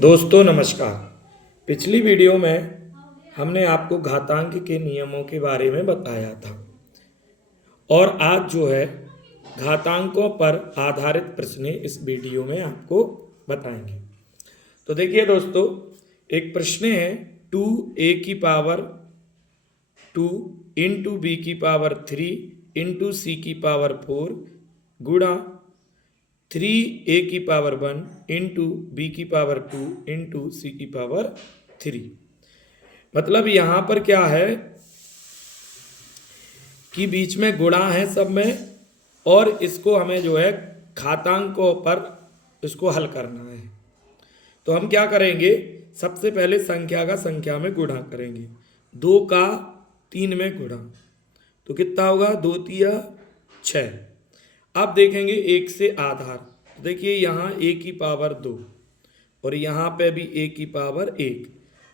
दोस्तों नमस्कार। पिछली वीडियो में हमने आपको घातांक के नियमों के बारे में बताया था और आज जो है घातांकों पर आधारित प्रश्न इस वीडियो में आपको बताएंगे। तो देखिए दोस्तों, एक प्रश्न है 2a की पावर 2 इंटू बी की पावर 3 इंटू सी की पावर 4 गुणा 3a की पावर 1 इंटू बी की पावर 2 इंटू सी की पावर 3। मतलब यहाँ पर क्या है कि बीच में गुणा है सब में, और इसको हमें जो है घातांकों पर इसको हल करना है। तो हम क्या करेंगे, सबसे पहले संख्या का संख्या में गुणा करेंगे। 2 का 3 में गुणा तो कितना होगा, 2 तिया 6। अब देखेंगे एक से आधार, देखिए यहाँ a की पावर 2 और यहाँ पे भी a की पावर 1।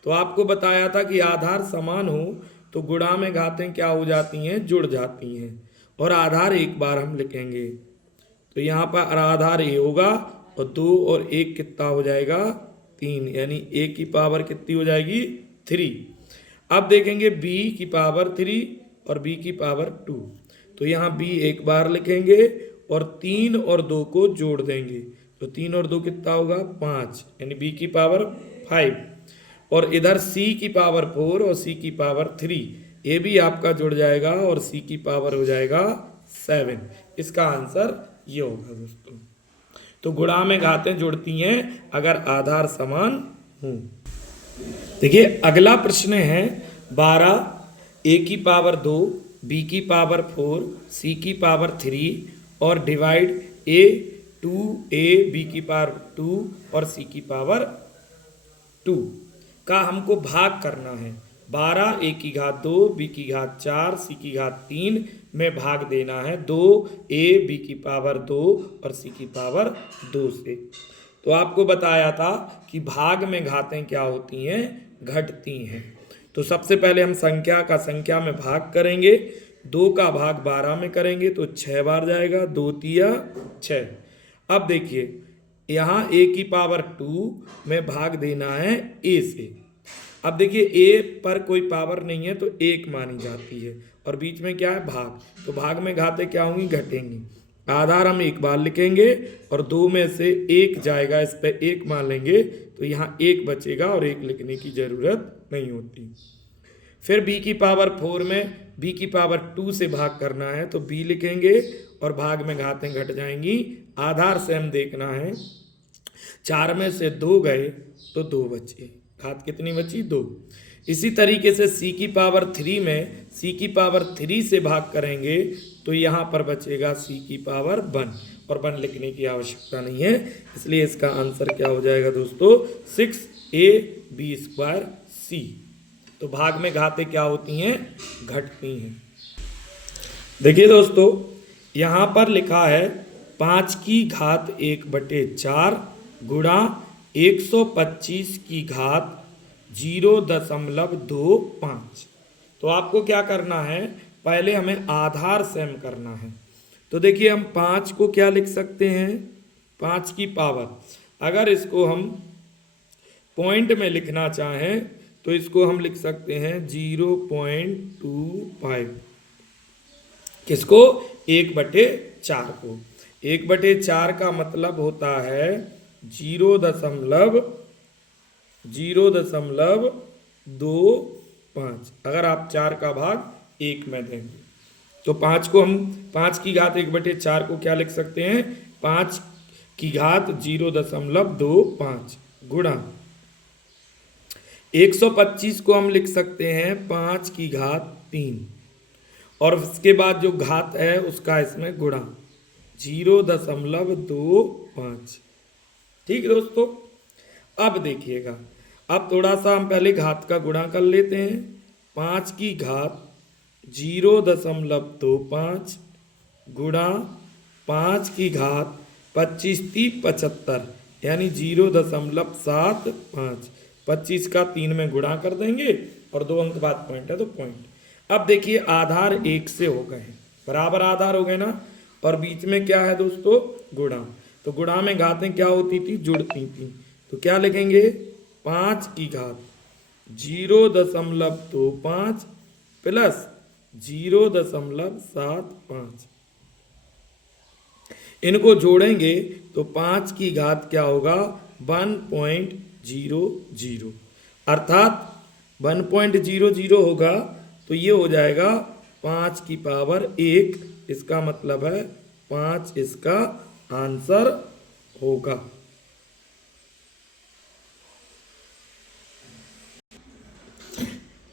तो आपको बताया था कि आधार समान हो तो गुणा में घातें क्या हो जाती हैं, जुड़ जाती हैं, और आधार एक बार हम लिखेंगे। तो यहाँ पर आधार a होगा और 2 और 1 कितना हो जाएगा, 3, यानी a की पावर कितनी हो जाएगी, 3। अब देखेंगे b की पावर 3 और b की पावर 2। तो यहाँ b एक बार लिखेंगे और 3 और 2 को जोड़ देंगे। तो 3 और 2 कितना होगा, 5, यानी b की पावर 5। और इधर c की पावर 4 और c की पावर 3, ये भी आपका जुड़ जाएगा और c की पावर हो जाएगा 7। इसका आंसर ये होगा दोस्तों। तो गुणा में घातें जुड़ती हैं अगर आधार समान हो। देखिए अगला प्रश्न है 12 a की पावर 2 b की पावर 4 c की पावर 3 और डिवाइड a 2a b की पावर 2 और c की पावर 2 का हमको भाग करना है। 12 a की घात 2 b की घात 4 c की घात 3 में भाग देना है 2a b की पावर 2 और c की पावर 2 से। तो आपको बताया था कि भाग में घातें क्या होती हैं, घटती हैं। तो सबसे पहले हम संख्या का संख्या में भाग करेंगे। 2 का भाग 12 में करेंगे तो 6 बार जाएगा, 2 तिया 6। अब देखिए यहाँ a की पावर 2 में भाग देना है a से। अब देखिए a पर कोई पावर नहीं है तो 1 मानी जाती है, और बीच में क्या है, भाग। तो भाग में घातें क्या होंगी, घटेंगी। आधार हम एक बार लिखेंगे और 2 में से 1 जाएगा, इस पे 1 मान लेंगे तो यहाँ 1 बचेगा और 1 लिखने की जरूरत नहीं होती। फिर b की पावर 4 में b की पावर 2 से भाग करना है तो b लिखेंगे और भाग में घातें घट जाएंगी। आधार से हम देखना है, 4 में से 2 गए तो 2 बचे, घात कितनी बची, 2। इसी तरीके से c की पावर 3 में c की पावर 3 से भाग करेंगे तो यहाँ पर बचेगा c की पावर 1, और 1 लिखने की आवश्यकता नहीं है, इसलिए इसका आंसर क्या हो जाएगा दोस्तों, 6ab²c। तो भाग में घातें क्या होती हैं, घटती हैं। देखिए दोस्तों यहाँ पर लिखा है 5 की घात 1/4 गुणा 125 की घात 0.25। तो आपको क्या करना है, पहले हमें आधार सेम करना है। तो देखिए हम 5 को क्या लिख सकते हैं, 5 की पावर, अगर इसको हम पॉइंट में लिखना चाहें तो इसको हम लिख सकते हैं 0.25। किसको, 1/4 को। 1/4 का मतलब होता है 0.25। अगर आप 4 का भाग 1 में देंगे तो 5 को हम 5 की घात 1/4 को क्या लिख सकते हैं, 5 की घात 0.25 गुणा 125 को हम लिख सकते हैं 5 की घात 3, और उसके बाद जो घात है उसका इसमें गुणा 0.25। ठीक है दोस्तों। अब देखिएगा, अब थोड़ा सा हम पहले घात का गुणा कर लेते हैं। 5 की घात 0.25 गुणा 5 की घात 25 × 75 यानी 0.75। 25 का 3 में गुणा कर देंगे और 2 अंक बाद पॉइंट है तो पॉइंट। अब देखिए आधार 1 से हो गए, बराबर आधार हो गए ना, और बीच में क्या है दोस्तों, गुणा। तो गुणा में घातें क्या होती थी, जुड़ती थी। तो तो क्या लिखेंगे 5 की घात 0.25 प्लस 0.75। इनको जोड़ेंगे तो 5 की घात क्या होगा 1.00, अर्थात 1.00 होगा तो ये हो जाएगा 5 की पावर 1। इसका मतलब है 5 इसका आंसर होगा।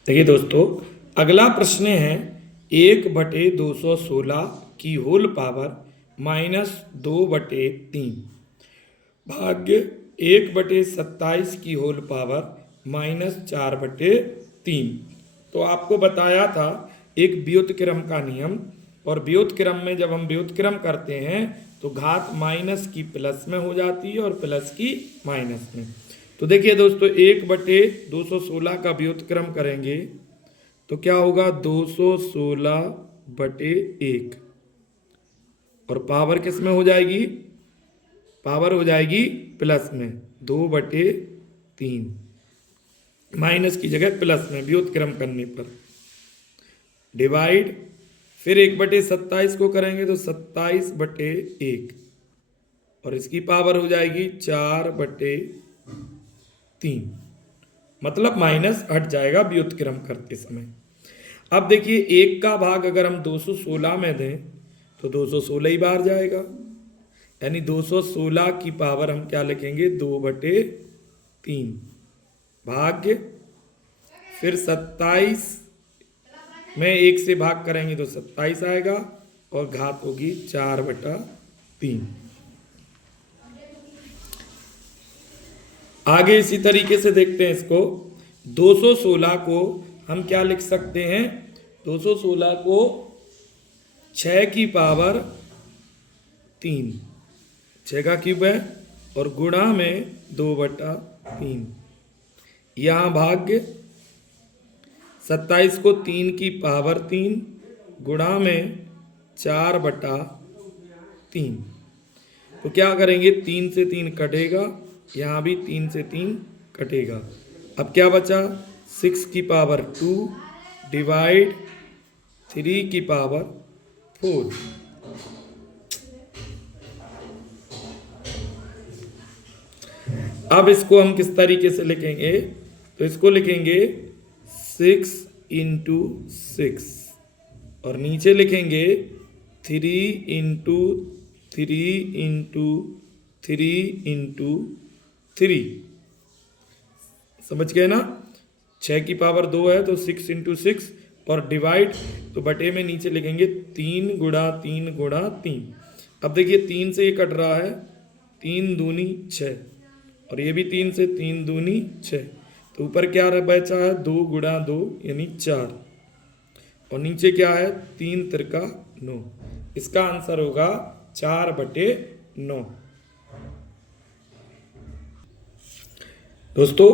देखिए दोस्तों, अगला प्रश्न है 1/216 की होल पावर -2/3 भाग्य 1/27 की होल पावर -4/3। तो आपको बताया था एक व्युत्क्रम का नियम, और व्युत्क्रम में जब हम व्युत्क्रम करते हैं तो घात माइनस की प्लस में हो जाती है और प्लस की माइनस में। तो देखिए दोस्तों 1/216 का व्युत्क्रम करेंगे तो क्या होगा 216/1, और पावर किस में हो जाएगी, पावर हो जाएगी प्लस में 2/3, माइनस की जगह प्लस में व्युत्क्रम करने पर, डिवाइड फिर 1/27 को करेंगे तो 27/1, और इसकी पावर हो जाएगी 4/3, मतलब माइनस हट जाएगा व्युत्क्रम करते समय। अब देखिए 1 का भाग अगर हम 216 में दें तो 216 ही बाहर जाएगा, यानी 216 की पावर हम क्या लिखेंगे 2/3 भाग्य फिर 27 में 1 से भाग करेंगे तो 27 आएगा और घात होगी 4/3। आगे इसी तरीके से देखते हैं इसको। 216 को हम क्या लिख सकते हैं, 216 को 6 की पावर 3, 6 का क्यूब है, और गुणा में 2/3, यहाँ भाग्य 27 को 3 की पावर 3 गुणा में 4/3। तो क्या करेंगे 3 से 3 कटेगा, यहाँ भी 3 से 3 कटेगा। अब क्या बचा 6 की पावर 2 डिवाइड 3 की पावर 4। अब इसको हम किस तरीके से लिखेंगे, तो इसको लिखेंगे 6 × 6 और नीचे लिखेंगे 3 × 3 × 3 × 3। समझ गए ना, 6 की पावर 2 है तो 6 × 6, और डिवाइड तो बटे में नीचे लिखेंगे 3 × 3 × 3। अब देखिए 3 से ये कट रहा है, 3 दूनी 6, और ये भी 3 से 3 दूनी 6, तो ऊपर क्या बचा है 2 × 2 यानी 4, और नीचे क्या है 3 × 9। इसका आंसर होगा 4/9। दोस्तों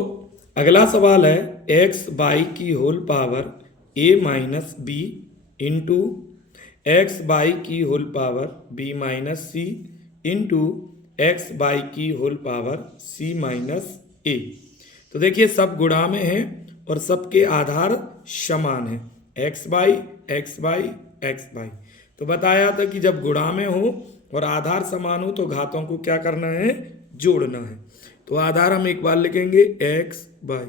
अगला सवाल है x/y की whole power a - b into x/y की whole power b - c into x/y की होल पावर c - a। तो देखिए सब गुणा में है और सबके आधार समान है, x/y x/y x/y। तो बताया था कि जब गुणा में हो और आधार समान हो तो घातों को क्या करना है, जोड़ना है। तो आधार हम एक बार लिखेंगे x/y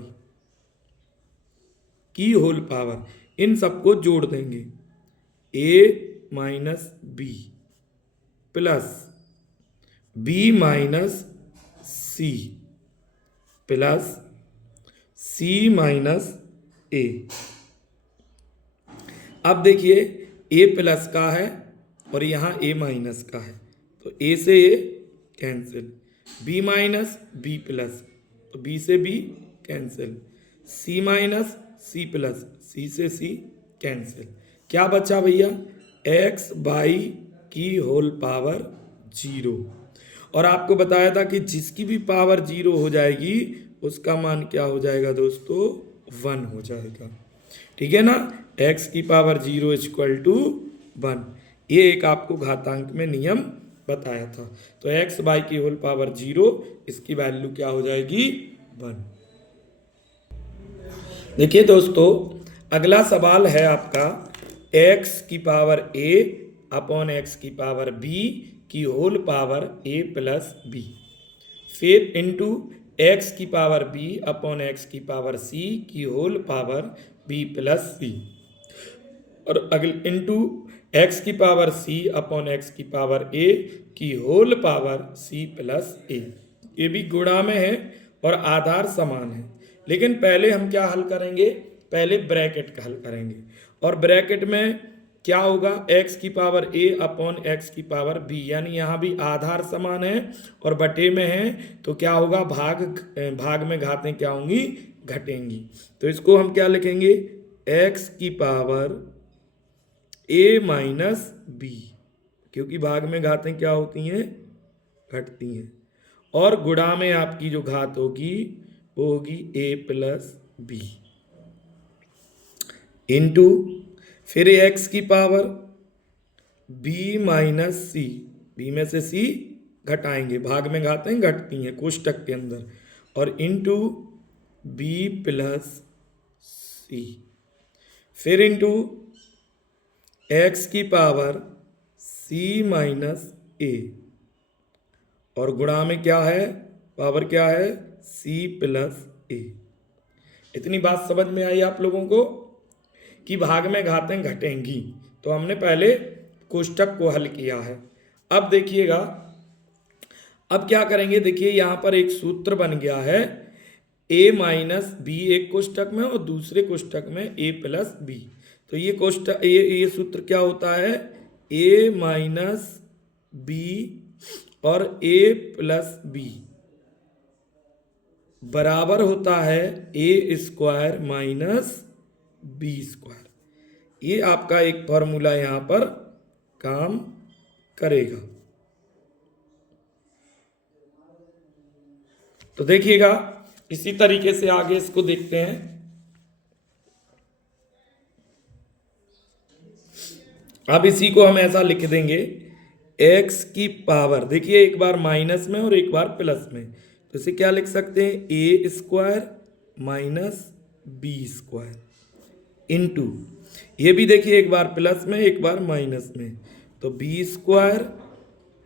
की होल पावर, इन सबको जोड़ देंगे a - b plus b - c plus c - a। अब देखिए a प्लस का है और यहाँ a माइनस का है, तो a से a cancel, b minus b plus, तो b से b cancel, c minus c plus, c से c कैंसिल। क्या बचा भैया x/y की होल पावर 0, और आपको बताया था कि जिसकी भी पावर 0 हो जाएगी उसका मान क्या हो जाएगा दोस्तों 1 हो जाएगा। ठीक है ना, x की पावर 0 = 1। ये एक आपको घातांक में नियम बताया था। तो एक्स बाई की होल पावर 0, इसकी वैल्यू क्या हो जाएगी 1। देखिए दोस्तों, अगला सवाल है आपका एक्स की पावर a अपॉन एक्स की पावर b की whole power a plus b, फिर इंटू एक्स की पावर b अपॉन एक्स की पावर c की whole power b plus c, और अगले इंटू एक्स की पावर c अपॉन एक्स की पावर a की whole power c plus a। ये भी गुणा में है और आधार समान है, लेकिन पहले हम क्या हल करेंगे, पहले ब्रैकेट का हल करेंगे। और ब्रैकेट में क्या होगा, x की पावर a अपॉन एक्स की पावर b, यानी यहाँ भी आधार समान है और बटे में है, तो क्या होगा, भाग में घातें क्या होंगी, घटेंगी। तो इसको हम क्या लिखेंगे, x की पावर a माइनस b, क्योंकि भाग में घातें क्या होती हैं, घटती हैं, और गुणा में आपकी जो घात होगी वो होगी a प्लस b, इंटू फिर x की power b minus c, b में से c घटाएंगे, भाग में घातें घटती हैं कोष्टक के अंदर, और इंटू b प्लस c, फिर इंटू x की पावर c माइनस a, और गुणा में क्या है, पावर क्या है, c प्लस a। इतनी बात समझ में आई आप लोगों को कि भाग में घातें घटेंगी, तो हमने पहले कोष्टक को हल किया है। अब देखिएगा, अब क्या करेंगे, देखिए यहाँ पर एक सूत्र बन गया है, a माइनस b एक कोष्टक में और दूसरे कोष्टक में a प्लस b। तो ये कोष्टक ये सूत्र क्या होता है, a माइनस b और a प्लस b बराबर होता है a square minus b square. ये आपका एक फॉर्मूला यहाँ पर काम करेगा। तो देखिएगा, इसी तरीके से आगे इसको देखते हैं। अब इसी को हम ऐसा लिख देंगे, x की पावर, देखिए एक बार माइनस में और एक बार प्लस में, तो इसे क्या लिख सकते हैं, a square minus b square, into ये भी देखिए एक बार प्लस में एक बार माइनस में, तो b square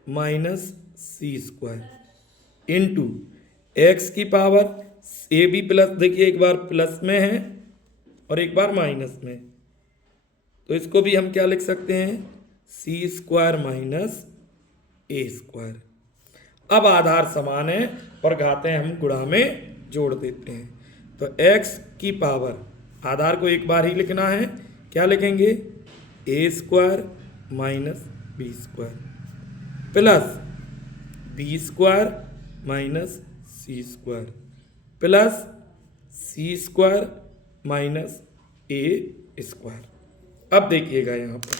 minus c square, into x की पावर a भी प्लस, देखिए एक बार प्लस में है और एक बार माइनस में, तो इसको भी हम क्या लिख सकते हैं, c square minus a square. अब आधार समान है और घातें हम गुणा में जोड़ देते हैं, तो x की पावर, आधार को एक बार ही लिखना है, क्या लिखेंगे, a square minus b square plus b square minus c square plus c square minus a square. अब देखिएगा यहाँ पर,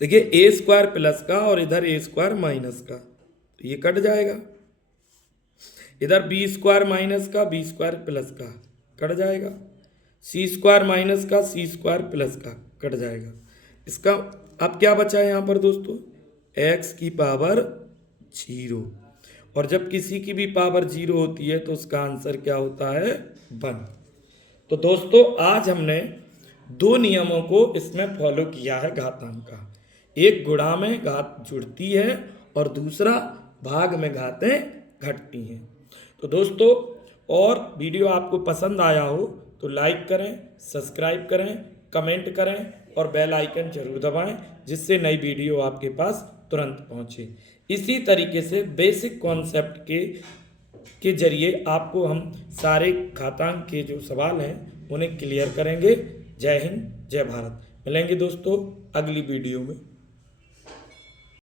देखिए a स्क्वायर प्लस का और इधर a स्क्वायर माइनस का, तो ये कट जाएगा, इधर b स्क्वायर माइनस का b स्क्वायर प्लस का कट जाएगा, c स्क्वायर माइनस का c स्क्वायर प्लस का कट जाएगा। इसका अब क्या बचा है यहाँ पर दोस्तों, x की पावर 0, और जब किसी की भी पावर 0 होती है तो उसका आंसर क्या होता है, 1। तो दोस्तों आज हमने दो नियमों को इसमें फॉलो किया है घातांक का, एक गुणा में घात जुड़ती है और दूसरा भाग में घातें घटती हैं। तो दोस्तों, और वीडियो आपको पसंद आया हो तो लाइक करें, सब्सक्राइब करें, कमेंट करें और बेल आइकन जरूर दबाएं, जिससे नई वीडियो आपके पास तुरंत पहुंचे। इसी तरीके से बेसिक कॉन्सेप्ट के जरिए आपको हम सारे घातांक के जो सवाल हैं उन्हें क्लियर करेंगे। जय हिंद, जय भारत। मिलेंगे दोस्तों अगली वीडियो में।